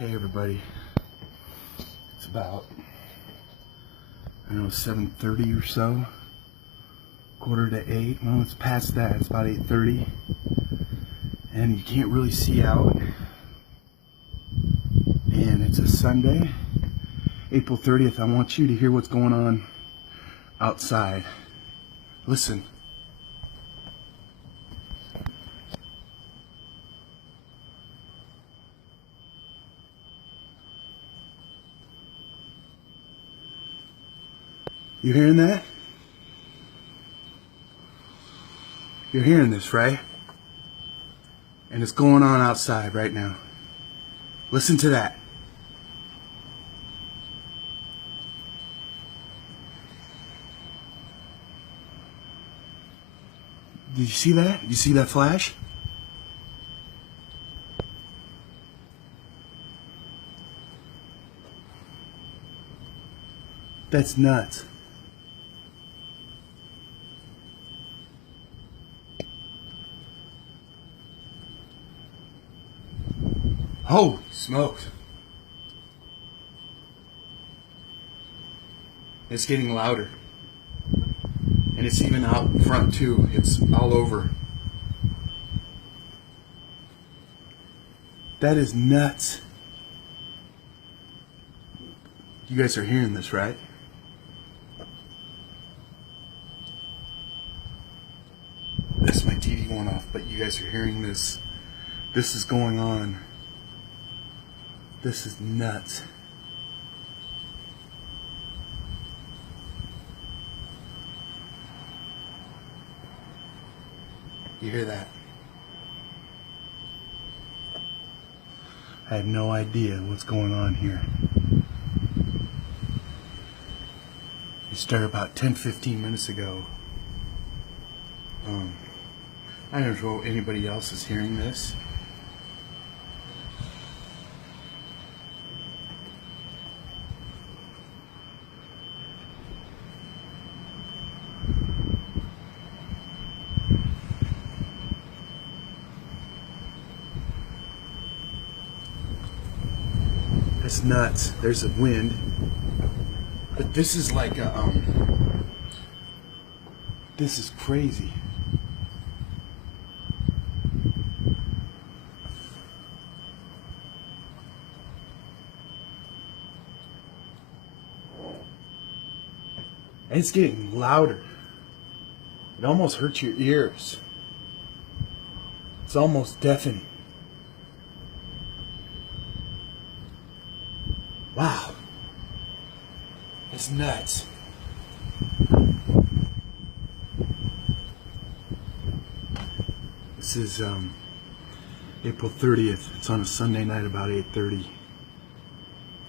Hey everybody, it's about, I don't know, 7:30 or so, quarter to 8. Well, it's past that, it's about 8:30, and you can't really see out, and it's a Sunday, April 30th. I want you to hear what's going on outside. Listen. You hearing that? You're hearing this, right? And it's going on outside right now. Listen to that. Did you see that? Did you see that flash? That's nuts. Holy smokes. It's getting louder. And it's even out in front too. It's all over. That is nuts. You guys are hearing this, right? That's my TV going off, but you guys are hearing this. This is going on. This is nuts. You hear that? I have no idea what's going on here. It started about 10-15 minutes ago. I don't know if anybody else is hearing this. It's nuts. There's a wind. But this is like a, this is crazy. And it's getting louder. It almost hurts your ears. It's almost deafening. Wow. It's nuts. This is April 30th. It's on a Sunday night about 8:30.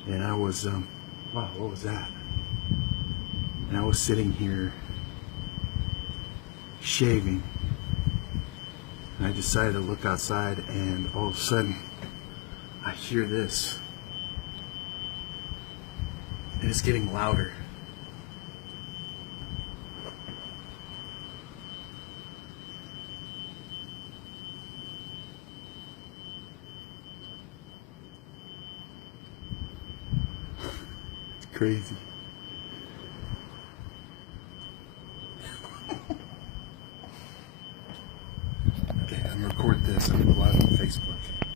And I was, wow, what was that? And I was sitting here shaving. And I decided to look outside, and all of a sudden I hear this. And it's getting louder. It's crazy.